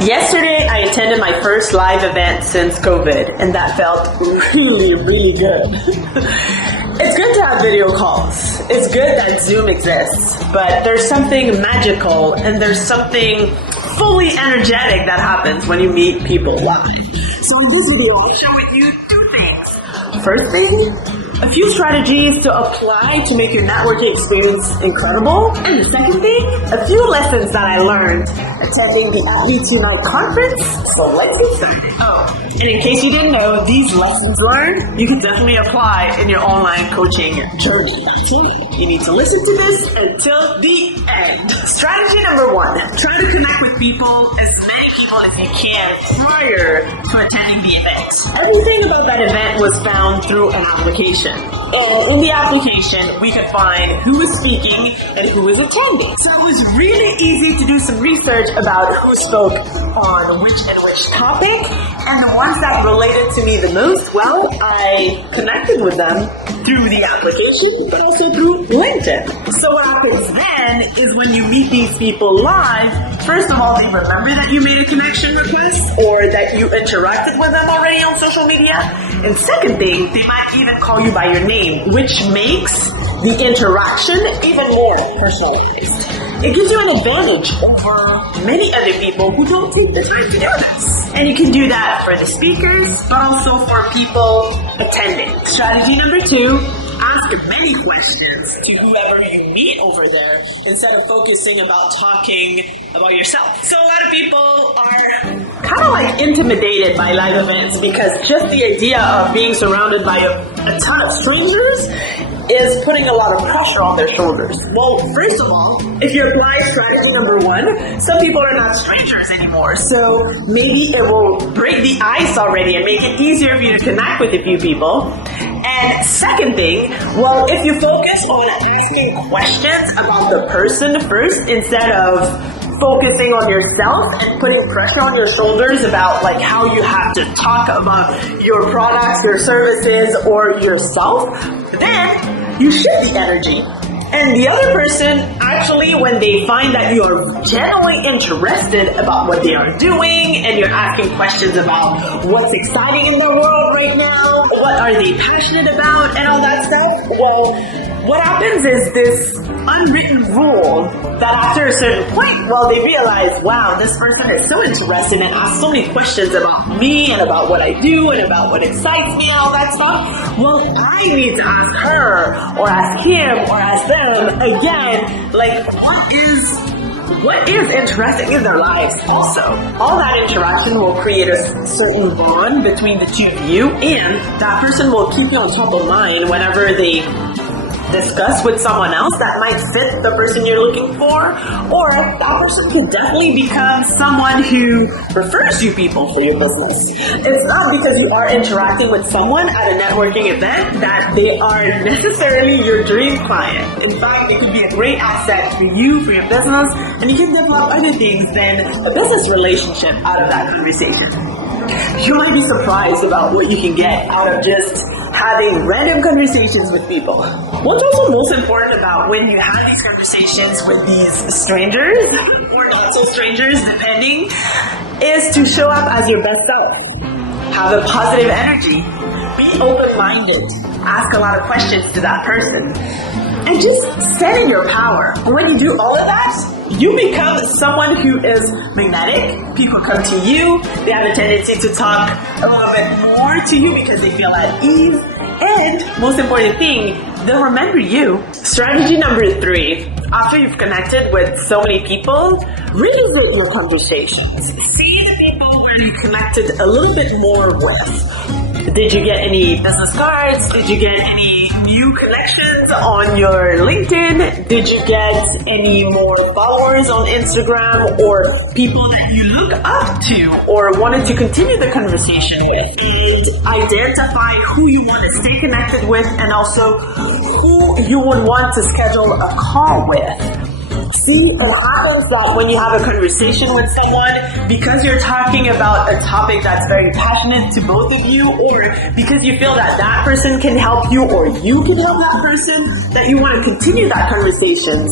Yesterday, I attended my first live event since COVID, and that felt really, really good. It's good to have video calls. It's good that Zoom exists, but there's something magical and there's something fully energetic that happens when you meet people live. So in this video, I'll share with you two things. First thing, a few strategies to apply to make your networking experience incredible. And the second thing, a few lessons that I learned attending the At Me Tonight conference. So let's get started. Oh, and in case you didn't know, these lessons learned, you can definitely apply in your online coaching journey. You need to listen to this until the end. Strategy number 1, try to connect with people, as many people as you can prior to attending the event. Everything about that event was found through an application. And in the application, we could find who was speaking and who was attending. So it was really easy to do some research about who spoke on which topic. And the ones that related to me the most, well, I connected with them through the application, but also through LinkedIn. So what happens then is when you meet these people live, first of all, they remember that you made a connection request or that you interacted with them already on social media. And second thing, they might even call you by your name, which makes the interaction even more personalized. It gives you an advantage over many other people who don't take the time to do this. And you can do that for the speakers, but also for people attending. Strategy number 2, ask many questions to whoever you meet over there instead of focusing about talking about yourself. So a lot of people are kind of like intimidated by live events because just the idea of being surrounded by a ton of strangers is putting a lot of pressure on their shoulders. Well, first of all, if you apply strategy number 1, some people are not strangers anymore. So maybe it will break the ice already and make it easier for you to connect with a few people. And second thing, well, if you focus on asking questions about the person first instead of focusing on yourself and putting pressure on your shoulders about like how you have to talk about your products, your services, or yourself, then you shift the energy. And the other person, actually, when they find that you're genuinely interested about what they are doing and you're asking questions about what's exciting in the world right now, what are they passionate about, and all that stuff, well, what happens is this unwritten rule that after a certain point, well, they realize, wow, this person is so interested and asks so many questions about me and about what I do and about what excites me and all that stuff. Well, I need to ask her or ask him or ask them again, like, what is interesting in their lives also. All that interaction will create a certain bond between the two of you, and that person will keep you on top of mind whenever they discuss with someone else that might fit the person you're looking for, or that person could definitely become someone who refers you people for your business. It's not because you are interacting with someone at a networking event that they are necessarily your dream client. In fact, it could be a great asset for you, for your business, and you can develop other things than a business relationship out of that conversation. You might be surprised about what you can get out of just having random conversations with people. What's also most important about when you have these conversations with these strangers, or not so strangers, depending, is to show up as your best self. Have a positive energy. Be open-minded. Ask a lot of questions to that person. And just stand in your power. And when you do all of that, you become someone who is magnetic. People come to you. They have a tendency to talk a little bit more to you because they feel at ease. And most important thing, they'll remember you. Strategy number 3, after you've connected with so many people, revisit your conversations. See the people where you connected a little bit more with. Did you get any business cards? Did you get any new connections on your LinkedIn? Did you get any more followers on Instagram or people that you look up to or wanted to continue the conversation with? And identify who you want to stay connected with and also who you would want to schedule a call with. See, it happens that when you have a conversation with someone, because you're talking about a topic that's very passionate to both of you, or because you feel that that person can help you or you can help that person, that you want to continue that conversation.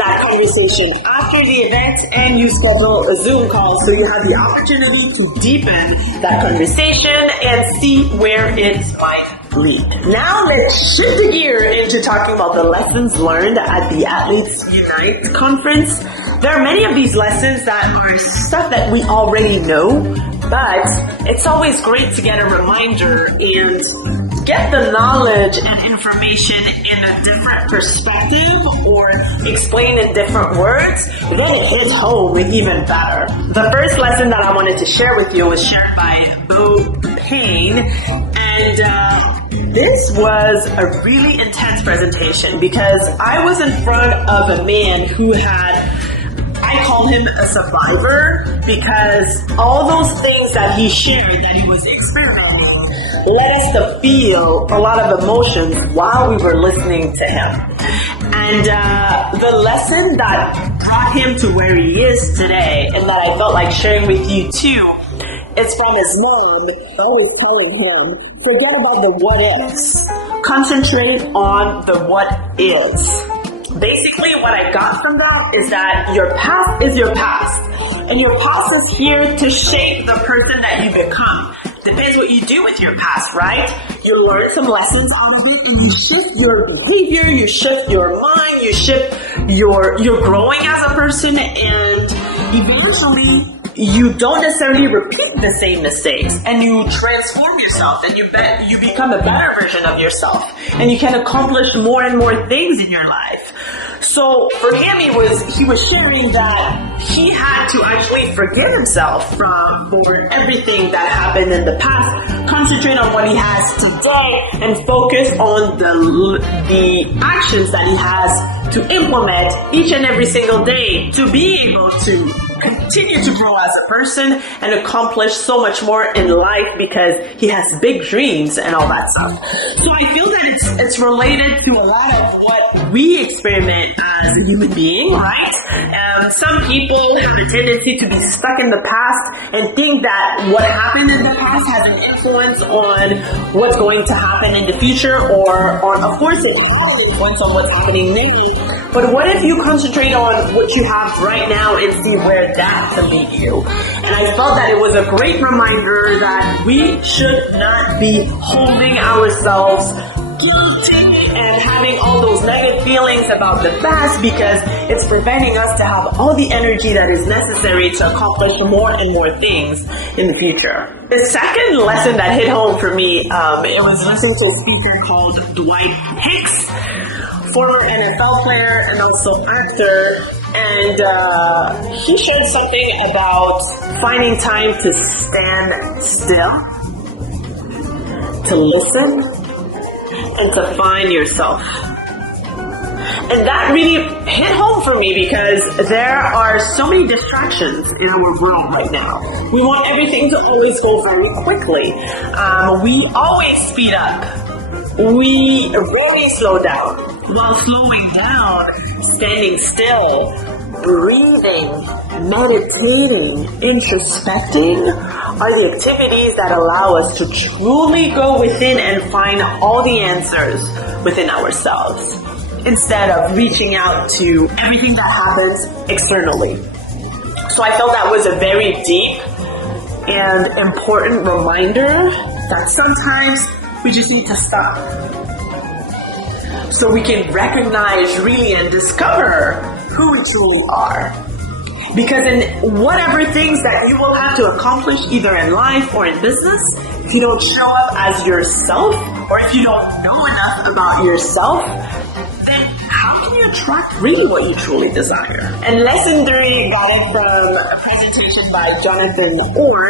that conversation after the event, and you schedule a Zoom call so you have the opportunity to deepen that conversation and see where it might lead. Now let's shift the gear into talking about the lessons learned at the Athletes Unite conference. There are many of these lessons that are stuff that we already know, but it's always great to get a reminder and get the knowledge and information in a different perspective or explain in different words, then it hits home even better. The first lesson that I wanted to share with you was shared by Bo Payne, and this was a really intense presentation because I was in front of a man who I call him a survivor because all those things that he shared that he was experimenting led us to feel a lot of emotions while we were listening to him. And the lesson that brought him to where he is today and that I felt like sharing with you too, it's from his mom always telling him, forget about the what ifs. Concentrate on the what is. Basically, what I got from that is that your past is your past. And your past is here to shape the person that you become. Depends what you do with your past, right? You learn some lessons out of it and you shift your behavior, you shift your mind, you shift you're growing as a person, and eventually you don't necessarily repeat the same mistakes, and you transform yourself, and you become a better version of yourself, and you can accomplish more and more things in your life. So for him, he was sharing that he had to actually forgive himself for everything that happened in the past, concentrate on what he has today, and focus on the actions that he has to implement each and every single day to be able to continue to grow as a person and accomplish so much more in life because he has big dreams and all that stuff. So I feel that it's related to a lot of what we experiment as a human being, right? Some people have a tendency to be stuck in the past and think that what happened in the past has an influence on what's going to happen in the future, or of course it has an influence on what's happening next. But what if you concentrate on what you have right now and see where that can lead you? And I felt that it was a great reminder that we should not be holding ourselves guilty and having all those negative feelings about the past, because it's preventing us to have all the energy that is necessary to accomplish more and more things in the future. The second lesson that hit home for me, it was listening to a speaker called Dwight Hicks, former NFL player and also actor, and he shared something about finding time to stand still, to listen, and to find yourself. And that really hit home for me because there are so many distractions in our world right now. We want everything to always go very quickly. We always speed up. We really slow down. While slowing down, standing still, breathing, meditating, introspecting are the activities that allow us to truly go within and find all the answers within ourselves, instead of reaching out to everything that happens externally. So I felt that was a very deep and important reminder that sometimes we just need to stop so we can recognize really and discover who we truly are. Because in whatever things that you will have to accomplish either in life or in business, if you don't show up as yourself, or if you don't know enough about yourself, then how can you attract really what you truly desire? And lesson 3 got it from a presentation by Jonathan Orr.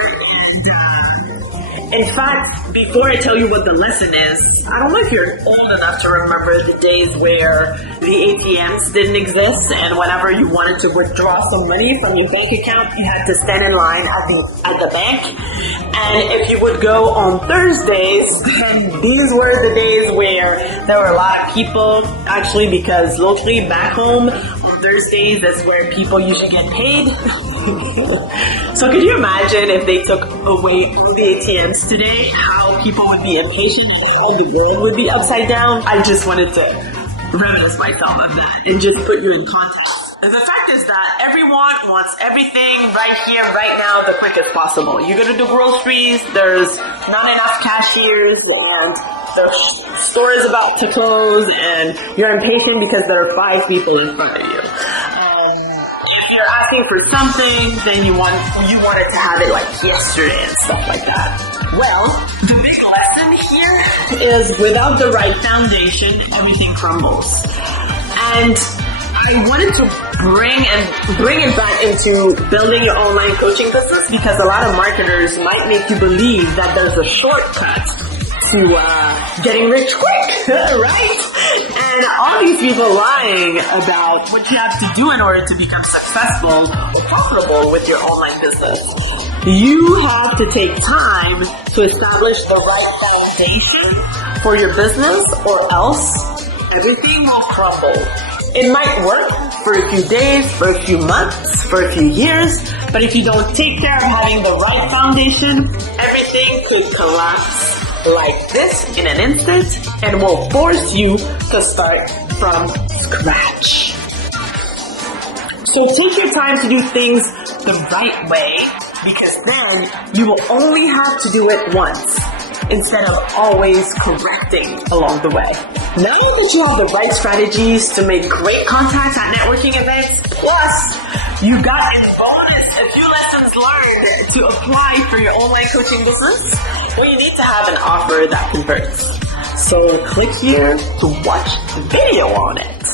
In fact, before I tell you what the lesson is, I don't know if you're old enough to remember the days where the ATMs didn't exist, and whenever you wanted to withdraw some money from your bank account, you had to stand in line at the bank. And if you would go on Thursdays, then these were the days where there were a lot of people, actually, because locally back home, on Thursdays, that's where people usually get paid. So could you imagine if they took away the ATMs today, how people would be impatient and how the world would be upside down? I just wanted to reminisce myself of that and just put you in context The fact is that everyone wants everything right here, right now, the quickest possible. You go to the groceries, there's not enough cashiers, and the store is about to close, and you're impatient because there are 5 people in front of you. If you're asking for something, then you want it to have it like yesterday and stuff like that. Well, the big lesson here is without the right foundation, everything crumbles. And I wanted to bring it back into building your online coaching business because a lot of marketers might make you believe that there's a shortcut to getting rich quick, right? And all these people lying about what you have to do in order to become successful or profitable with your online business. You have to take time to establish the right foundation for your business, or else everything will crumble. It might work for a few days, for a few months, for a few years, but if you don't take care of having the right foundation, everything could collapse like this in an instant and will force you to start from scratch. So take your time to do things the right way, because then you will only have to do it once instead of always correcting along the way. Now that you have the right strategies to make great contacts at networking events, plus you got a bonus, a few lessons learned to apply for your online coaching business, well, you need to have an offer that converts. So click here to watch the video on it.